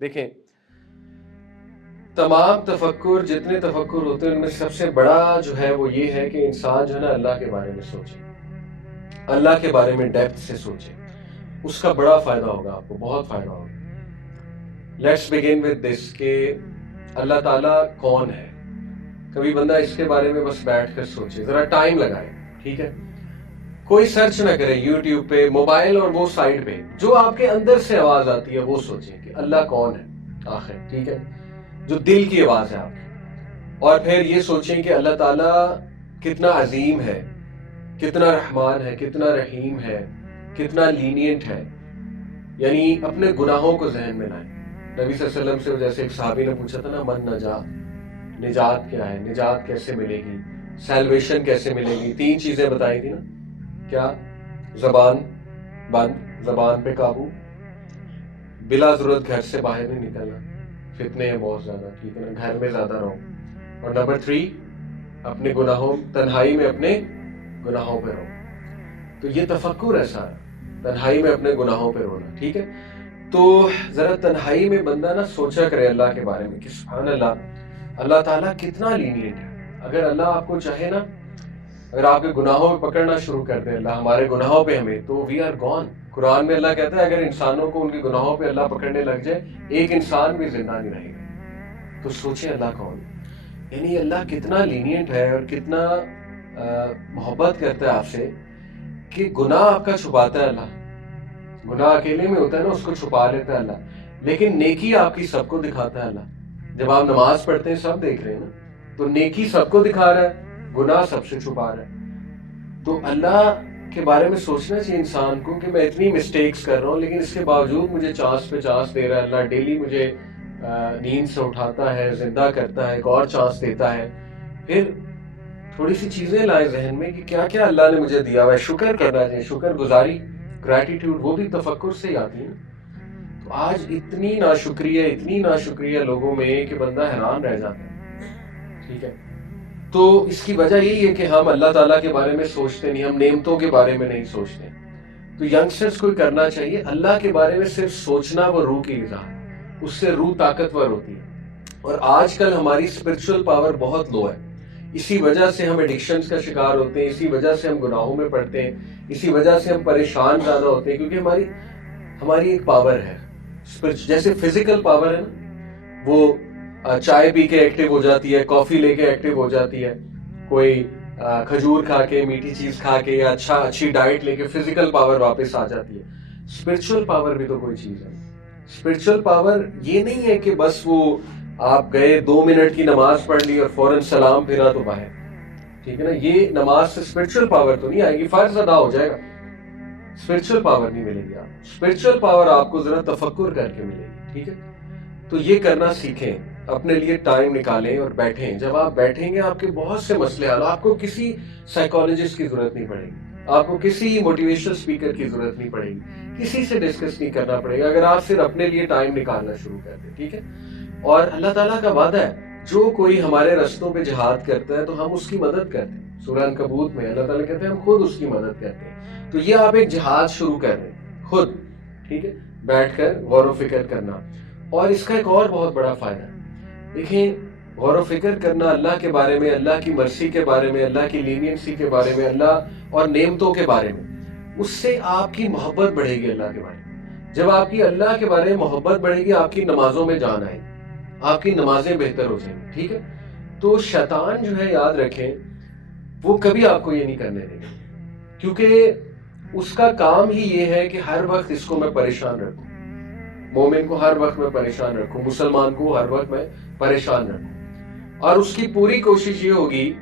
دیکھیں تمام تفکر جتنے تفکر ہوتے ہیں ان میں سب سے بڑا جو ہے وہ یہ ہے کہ انسان جو ہے نا اللہ کے بارے میں سوچے، اللہ کے بارے میں ڈیپتھ سے سوچے، اس کا بڑا فائدہ ہوگا، آپ کو بہت فائدہ ہوگا۔ لیٹس بگن ود دس کہ اللہ تعالیٰ کون ہے۔ کبھی بندہ اس کے بارے میں بس بیٹھ کر سوچے، ذرا ٹائم لگائے، ٹھیک ہے، کوئی سرچ نہ کرے یوٹیوب پہ، موبائل اور وہ سائٹ پہ، جو آپ کے اندر سے آواز آتی ہے وہ سوچیں کہ اللہ کون ہے آخر، ٹھیک ہے، جو دل کی آواز ہے آپ کی۔ اور پھر یہ سوچیں کہ اللہ تعالیٰ کتنا عظیم ہے، کتنا رحمان ہے، کتنا رحیم ہے، کتنا لینینٹ ہے، یعنی اپنے گناہوں کو ذہن میں لائیں۔ نبی صلی اللہ علیہ وسلم سے جیسے ایک صحابی نے پوچھا تھا نا، من نجات، نجات کیا ہے، نجات کیسے ملے گی، سیلویشن کیسے ملے گی، 3 چیزیں بتائی تھی نا، کیا؟ زبان بند، زبان پہ قابو، بلا ضرورت گھر سے باہر نہیں نکلنا، فتنے ہیں بہت زیادہ، ٹھیک ہے نا، گھر میں زیادہ رہو، اور نمبر 3 اپنے گناہوں، تنہائی میں اپنے گناہوں پہ رہو۔ تو یہ تفکر ہے سارا، تنہائی میں اپنے گناہوں پہ رونا، ٹھیک ہے۔ تو ذرا تنہائی میں بندہ نا سوچا کرے اللہ کے بارے میں کہ سبحان اللہ، اللہ تعالیٰ کتنا لینینٹ ہے۔ اگر اللہ آپ کو چاہے نا، اگر آپ کے گناہوں پہ پکڑنا شروع کر دے اللہ ہمارے گناہوں پہ ہمیں، تو وی آر گون۔ قرآن میں اللہ کہتا ہے اگر انسانوں کو ان کے گناہوں پہ اللہ پکڑنے لگ جائے، ایک انسان بھی زندہ نہیں رہے گا۔ تو سوچیں اللہ کون، یعنی اللہ کتنا لینینٹ ہے اور کتنا محبت کرتا ہے آپ سے، کہ گناہ آپ کا چھپاتا ہے اللہ، گناہ اکیلے میں ہوتا ہے نا، اس کو چھپا لیتا ہے اللہ، لیکن نیکی آپ کی سب کو دکھاتا ہے اللہ۔ جب آپ نماز پڑھتے ہیں سب دیکھ رہے ہیں نا، تو نیکی سب کو دکھا رہا ہے، گناہ سب سے چھپا رہا ہے۔ تو اللہ کے بارے میں سوچنا چاہیے انسان کو کہ میں اتنی مسٹیکس کر رہا ہوں، لیکن اس کے باوجود مجھے چانس پہ چانس دے رہا ہے اللہ، ڈیلی مجھے نیند سے اٹھاتا ہے، زندہ کرتا ہے، ایک اور چانس دیتا ہے۔ پھر تھوڑی سی چیزیں لائیں ذہن میں کہ کیا کیا اللہ نے مجھے دیا ہوا ہے، شکر کرنا چاہیے، شکر گزاری، گریٹیٹیوڈ، وہ بھی تفکر سے ہی آتی ہے۔ تو آج اتنی ناشکریہ لوگوں میں کہ بندہ حیران رہ جاتا ہے، ٹھیک ہے۔ تو اس کی وجہ یہی ہے کہ ہم اللہ تعالیٰ کے بارے میں سوچتے نہیں، ہم نعمتوں کے بارے میں نہیں سوچتے۔ تو ینگسٹرز کو کرنا چاہیے اللہ کے بارے میں صرف سوچنا، وہ روح کی غذا ہے، اس سے روح طاقتور ہوتی ہے۔ اور آج کل ہماری اسپرچل پاور بہت لو ہے، اسی وجہ سے ہم ایڈکشنز کا شکار ہوتے ہیں، اسی وجہ سے ہم گناہوں میں پڑتے ہیں، اسی وجہ سے ہم پریشان زیادہ ہوتے ہیں، کیونکہ ہماری ایک پاور ہے جیسے فزیکل پاور ہے نا، وہ چائے پی کے ایکٹیو ہو جاتی ہے، کافی لے کے ایکٹیو ہو جاتی ہے، کوئی کھجور کھا کے، میٹھی چیز کھا کے، یا اچھی ڈائٹ لے کے فزیکل پاور واپس آ جاتی ہے۔ اسپرچل پاور بھی تو کوئی چیز ہے۔ اسپرچل پاور یہ نہیں ہے کہ بس وہ آپ گئے 2 منٹ کی نماز پڑھ لی اور فوراً سلام پھرا تو باہر، ٹھیک ہے نا، یہ نماز سے اسپرچل پاور تو نہیں آئے گی، فرض ادا ہو جائے گا، اسپرچل پاور نہیں ملے گی آپ۔ اسپرچل پاور آپ کو ذرا تفکر کر کے ملے گی، ٹھیک ہے۔ تو یہ کرنا سیکھیں، اپنے لیے ٹائم نکالیں اور بیٹھیں۔ جب آپ بیٹھیں گے آپ کے بہت سے مسئلے حل، آپ کو کسی سائیکالوجسٹ کی ضرورت نہیں پڑے گی، آپ کو کسی موٹیویشنل اسپیکر کی ضرورت نہیں پڑے گی، کسی سے ڈسکس نہیں کرنا پڑے گا، اگر آپ صرف اپنے لیے ٹائم نکالنا شروع کر دیں، ٹھیک ہے۔ اور اللہ تعالیٰ کا وعدہ ہے جو کوئی ہمارے رستوں پہ جہاد کرتا ہے تو ہم اس کی مدد کرتے ہیں۔ سورہ عنکبوت میں اللہ تعالیٰ کہتے ہیں ہم خود اس کی مدد کرتے ہیں۔ تو یہ آپ ایک جہاد شروع کر دیں خود، ٹھیک ہے، بیٹھ کر غور و فکر کرنا۔ اور اس کا ایک اور بہت بڑا فائدہ ہے، دیکھیں غور و فکر کرنا اللہ کے بارے میں، اللہ کی مرسی کے بارے میں، اللہ کی لینینسی کے بارے میں، اللہ اور نعمتوں کے بارے میں، اس سے آپ کی محبت بڑھے گی اللہ کے بارے میں۔ جب آپ کی اللہ کے بارے میں محبت بڑھے گی، آپ کی نمازوں میں جان آئے گی، آپ کی نمازیں بہتر ہو جائیں گی، ٹھیک ہے۔ تو شیطان جو ہے یاد رکھیں وہ کبھی آپ کو یہ نہیں کرنے دے گا، کیونکہ اس کا کام ہی یہ ہے کہ ہر وقت اس کو میں پریشان رکھوں، مومن کو ہر وقت میں پریشان رکھوں، مسلمان کو ہر وقت میں پریشان رکھوں۔ اور اس کی پوری کوشش یہ ہوگی،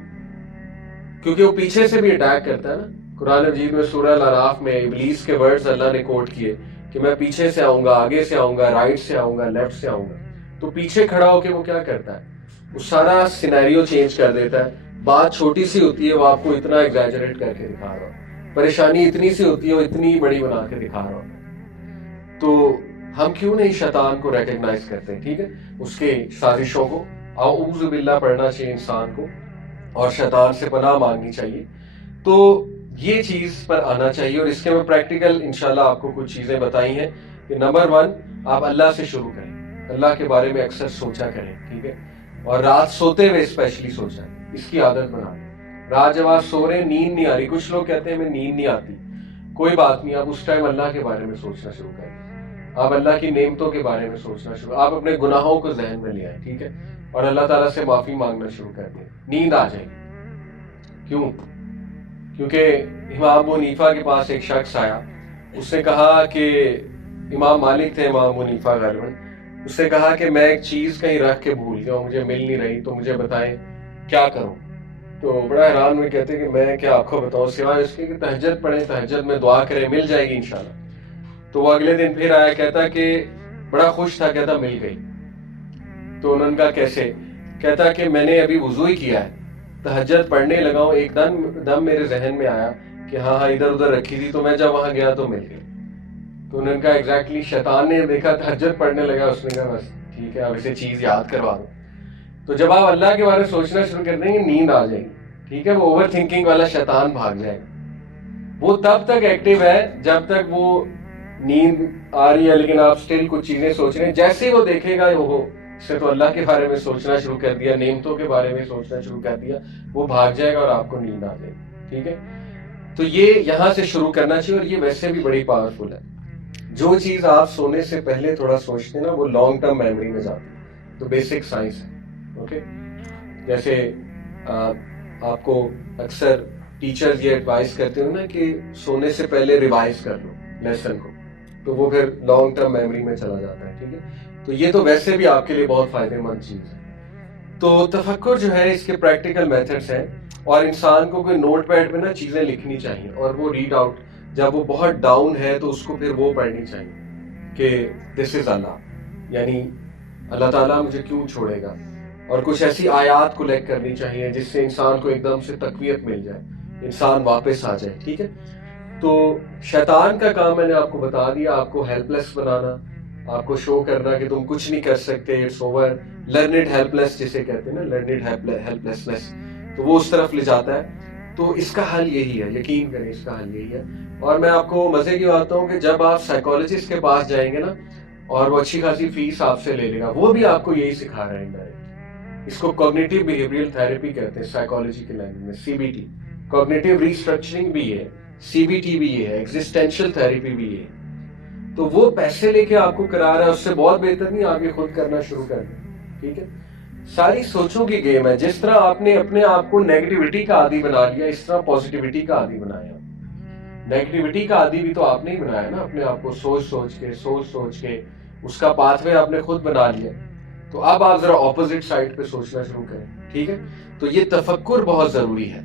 کیونکہ وہ پیچھے سے بھی اٹیک کرتا ہے نا۔ قرآن مجید میں سورہ الاعراف میں ابلیس کے ورڈز اللہ نے کوٹ کیے کہ میں پیچھے سے آؤں گا، آگے سے آؤں گا، رائٹ سے آؤں گا، لیفٹ سے آؤں گا۔ تو پیچھے کھڑا ہو کے وہ کیا کرتا ہے، وہ سارا سینیریو چینج کر دیتا ہے۔ بات چھوٹی سی ہوتی ہے وہ آپ کو اتنا ایگزیجریٹ کر کے دکھا رہا ہو، پریشانی اتنی سی ہوتی ہے وہ اتنی بڑی بنا کے دکھا رہا ہو۔ تو ہم کیوں نہیں شیطان کو ریکگنائز کرتے ہیں، ٹھیک ہے، اس کے سازشوں کو۔ اعوذ باللہ پڑھنا چاہیے انسان کو اور شیطان سے پناہ مانگنی چاہیے۔ تو یہ چیز پر آنا چاہیے، اور اس کے میں پریکٹیکل انشاءاللہ آپ کو کچھ چیزیں بتائی ہیں کہ نمبر 1 آپ اللہ سے شروع کریں، اللہ کے بارے میں اکثر سوچا کریں، ٹھیک ہے، اور رات سوتے ہوئے اسپیشلی سوچا ہے، اس کی عادت بنا لیں۔ رات جب آپ سو رہے ہیں نیند نہیں آ رہی، کچھ لوگ کہتے ہیں میں نیند نہیں آتی، کوئی بات نہیں، آپ اس ٹائم اللہ کے بارے میں سوچنا شروع کر دیں، آپ اللہ کی نعمتوں کے بارے میں سوچنا شروع، آپ اپنے گناہوں کو ذہن میں لے آئیں، ٹھیک ہے، اور اللہ تعالیٰ سے معافی مانگنا شروع کر دیں، نیند آ جائے گی۔ کیوں؟ کیونکہ امام ابو حنیفہ کے پاس ایک شخص آیا، اس نے کہا کہ امام مالک تھے، امام ابو حنیفہ غالباً، اس نے کہا کہ میں ایک چیز کہیں رکھ کے بھول گیا ہوں، مجھے مل نہیں رہی، تو مجھے بتائیں کیا کروں۔ تو بڑا حیران ہوئے، کہتے کہ میں کیا آپ کو بتاؤں سوائے اس کے کہ تہجد پڑھیں، تہجد میں دعا کریں، مل جائے گی انشاءاللہ۔ تو وہ اگلے دن پھر آیا، کہتا کہ بڑا خوش تھا، کہتا مل گئی۔ تو انہوں نے کہا کیسے؟ کہتا کہ میں نے ابھی وضو ہی کیا ہے، تہجد پڑھنے لگا ہوں، ایک دم میرے ذہن میں آیا کہ ہاں ادھر ادھر رکھی تھی، تو میں جب وہاں گیا تو مل گئی۔ تو انہوں نے کہا ایگزیکٹلی، شیطان نے دیکھا تہجد پڑھنے لگا، اس نے کہا بس ٹھیک ہے، اب اسے چیز یاد کروا دو۔ تو جب آپ اللہ کے بارے میں سوچنا شروع کر دیں گے، نیند آ جائے گی، ٹھیک ہے، وہ اوور تھنکنگ والا شیطان بھاگ جائے گا۔ وہ تب تک ایکٹیو ہے جب تک وہ نیند آ رہی ہے، لیکن آپ سٹل کچھ چیزیں سوچ رہے ہیں، جیسے ہی وہ دیکھے گا وہ اس نے تو اللہ کے بارے میں سوچنا شروع کر دیا، نعمتوں کے بارے میں سوچنا شروع کر دیا، وہ بھاگ جائے گا اور آپ کو نیند آ جائے گی، ٹھیک ہے۔ تو یہ یہاں سے شروع کرنا چاہیے، اور یہ ویسے بھی بڑی پاورفل ہے۔ جو چیز آپ سونے سے پہلے تھوڑا سوچتے ہیں نا، وہ لانگ ٹرم میموری میں جاتی ہے، تو بیسک سائنس ہے، اوکے۔ جیسے آپ کو اکثر ٹیچرز یہ ایڈوائز کرتے ہوں نا کہ سونے سے پہلے ریوائز کر لو لیسن کو، تو وہ پھر لانگ ٹرم میموری میں چلا جاتا ہے، ٹھیک ہے۔ تو یہ تو ویسے بھی آپ کے لیے بہت فائدہ مند چیز ہے۔ تو تفکر جو ہے اس کے پریکٹیکل میتھڈس ہیں، اور انسان کو کوئی نوٹ پیڈ پہ نا چیزیں لکھنی چاہیے، اور وہ ریڈ آؤٹ، جب وہ بہت ڈاؤن ہے تو اس کو پھر وہ پڑھنی چاہیے کہ دس از اللہ، یعنی اللہ تعالیٰ مجھے کیوں چھوڑے گا، اور کچھ ایسی آیات کلیکٹ کرنی چاہیے جس سے انسان کو ایک دم سے تقویت مل جائے، انسان واپس آ جائے، ٹھیک ہے۔ تو شیطان کا کام میں نے آپ کو بتا دیا، آپ کو ہیلپ لیس بنانا، آپ کو شو کرنا کہ تم کچھ نہیں کر سکتے، اٹس اوور، لرنڈ ہیلپ لیس جسے کہتے ہیں نا، لرنڈ ہیلپ لیسنس، تو وہ اس طرف لے جاتا ہے۔ تو اس کا حل یہی ہے، یقین کریں اس کا حل یہی ہے۔ اور میں آپ کو مزے کی بات بتاؤں کہ جب آپ سائیکالوجسٹ کے پاس جائیں گے نا، اور وہ اچھی خاصی فیس آپ سے لے لے گا، وہ بھی آپ کو یہی سکھا رہے ہیں ڈائریکٹ۔ اس کو کوگنیٹیو بیہیویئرل تھراپی کہتے ہیں سائیکالوجی کے لینگویج میں، CBT، کوگنیٹیو ریسٹرکچرنگ بھی ہے، CBT بھی ہے، ایگزسٹینشل تھراپی بھی ہے۔ تو وہ پیسے لے کے آپ کو کرا رہا ہے، اس سے بہت بہتر نہیں آپ یہ خود کرنا شروع کر دیں، ٹھیک ہے۔ ساری سوچوں کی گیم ہے، جس طرح آپ نے اپنے آپ کو نیگیٹیوٹی کا عادی بنا لیا، اس طرح پازیٹیوٹی کا عادی بنایا۔ نیگیٹیوٹی کا عادی بھی تو آپ نے ہی بنایا نا، اپنے آپ کو سوچ کے اس کا پاتھ وے آپ نے خود بنا لیا۔ تو اب آپ ذرا اپوزٹ سائڈ پہ سوچنا شروع کریں، ٹھیک ہے۔ تو یہ تفکر بہت ضروری ہے۔